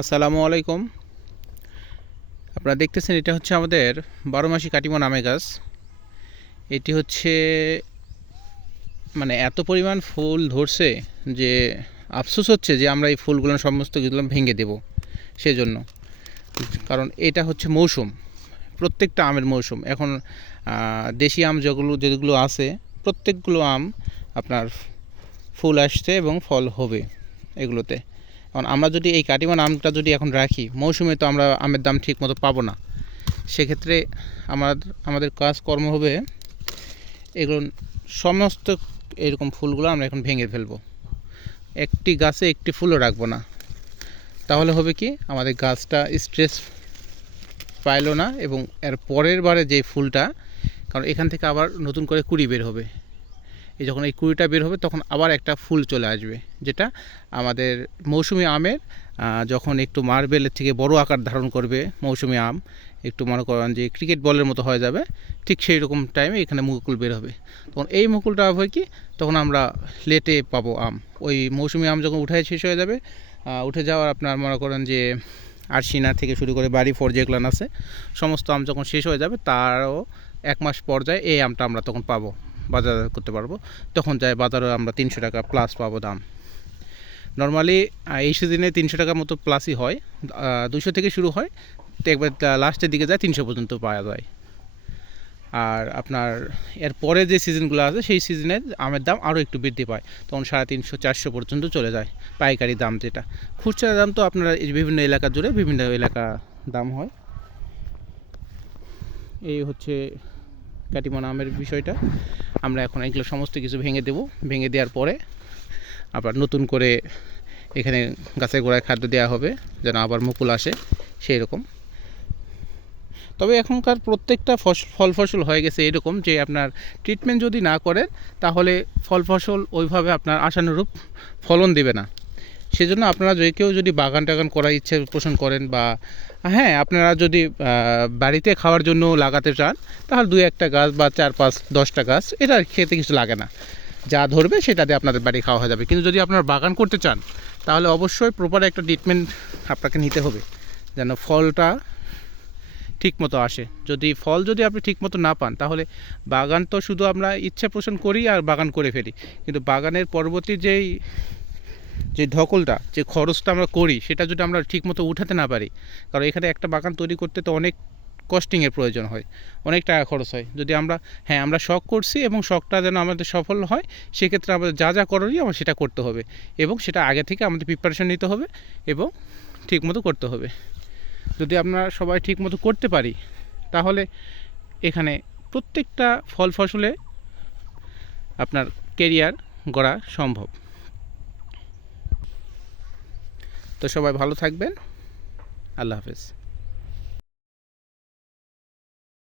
আসসালামু আলাইকুম। আপনারা দেখতেছেন এটা হচ্ছে আমাদের 12 মাসি কাটিমন আমের গাছ। এটি হচ্ছে মানে এত পরিমাণ ফুল ধরছে যে আফসোস হচ্ছে যে আমরা এই ফুলগুলো সমস্ত কিছুগুলো ভেঙে দেব সেজন্য। কারণ এটা হচ্ছে মৌসুম, প্রত্যেকটা আমের মৌসুম। এখন দেশি আম যেগুলো আছে প্রত্যেকগুলো আম আপনার ফুল আসছে এবং ফল হবে এগুলোতে। এখন আমরা যদি এই কাটিমন আমটা যদি এখন রাখি মৌসুমে, তো আমরা আমের দাম ঠিক মতো পাবো না। সেক্ষেত্রে আমাদের কাজকর্ম হবে এগুলো সমস্ত এরকম ফুলগুলো আমরা এখন ভেঙে ফেলবো, একটি গাছে একটি ফুলও রাখবো না। তাহলে হবে কি, আমাদের গাছটা স্ট্রেস পাইলো না এবং এর পরের বারে যে ফুলটা, কারণ এখান থেকে আবার নতুন করে কুড়ি বের হবে। যখন এই কুড়িটা বের হবে তখন আবার একটা ফুল চলে আসবে, যেটা আমাদের মৌসুমি আমের যখন একটু মার্বেলের থেকে বড় আকার ধারণ করবে মৌসুমি আম, একটু মনে করেন যে ক্রিকেট বলের মতো হয়ে যাবে, ঠিক সেই রকম টাইমে এখানে মুকুল বের হবে। তখন এই মুকুলটা হয় কি, তখন আমরা লেটে পাবো আম। ওই মৌসুমি আম যখন উঠে শেষ হয়ে যাবে, উঠে যাওয়ার আপনার মনে করেন যে আরশিনা থেকে শুরু করে বাড়ি ফোর যেগুলো আছে সমস্ত আম যখন শেষ হয়ে যাবে, তারও 1 মাস পর্যায়ে এই আমটা আমরা তখন পাবো, বাজার করতে পারবো। তখন যায় বাজারে আমরা 300 টাকা প্লাস পাবো দাম। নর্মালি এই সিজনে 300 টাকার মতো প্লাসই হয়, 200 থেকে শুরু হয়, তো একবার লাস্টের দিকে যায় 300 পর্যন্ত পাওয়া যায়। আর আপনার এর পরে যে সিজনগুলো আছে সেই সিজনে আমের দাম আরও একটু বৃদ্ধি পায়, তখন 350-400 পর্যন্ত চলে যায় পাইকারি দাম। যেটা খুচরা দাম তো আপনার বিভিন্ন এলাকা জুড়ে বিভিন্ন এলাকা দাম হয়। এই হচ্ছে কাটিমন আমের বিষয়টা। আমরা এখন এগুলো সমস্ত কিছু ভেঙে দেব। ভেঙে দেওয়ার পরে আবার নতুন করে এখানে গাছের গোড়ায় খাদ্য দেওয়া হবে যেন আবার মুকুল আসে সেই রকম। তবে এখনকার প্রত্যেকটা ফল ফসল হয়ে গেছে এরকম যে আপনার ট্রিটমেন্ট যদি না করেন তাহলে ফল ফসল ওইভাবে আপনার আশানুরূপ ফলন দেবে না। সেজন্য আপনারা কেউ যদি বাগান টাগান করার ইচ্ছে পোষণ করেন, বা হ্যাঁ আপনারা যদি বাড়িতে খাওয়ার জন্য লাগাতে চান, তাহলে 2-1টা গাছ বা 4-5-10টা গাছ, এটা খেতে কিছু লাগে না, যা ধরবে সেটা দিয়ে আপনাদের বাড়ি খাওয়া হয়ে যাবে। কিন্তু যদি আপনারা বাগান করতে চান তাহলে অবশ্যই প্রপার একটা ট্রিটমেন্ট আপনাকে নিতে হবে যেন ফলটা ঠিক মতো আসে। যদি আপনি ঠিক মতো না পান, তাহলে বাগান তো শুধু আমরা ইচ্ছা পোষণ করি আর বাগান করে ফেলি, কিন্তু বাগানের পরবর্তী যে ধকলটা, যে খরচটা আমরা করি, সেটা যদি আমরা ঠিকমতো উঠাতে না পারি, কারণ এখানে একটা বাগান তৈরি করতে তো অনেক কস্টিংয়ের প্রয়োজন হয়, অনেক টাকা খরচ হয়। যদি আমরা শখ করছি এবং শখটা যেন আমাদের সফল হয়, সেক্ষেত্রে আমাদের যা যা করণীয় আমার সেটা করতে হবে, এবং সেটা আগে থেকে আমাদের প্রিপারেশন নিতে হবে এবং ঠিকমতো করতে হবে। যদি আমরা সবাই ঠিকমতো করতে পারি, তাহলে এখানে প্রত্যেকটা ফল ফসলে আপনার কেরিয়ার গড়া সম্ভব। তো সবাই ভালো থাকবেন। আল্লাহ হাফেজ।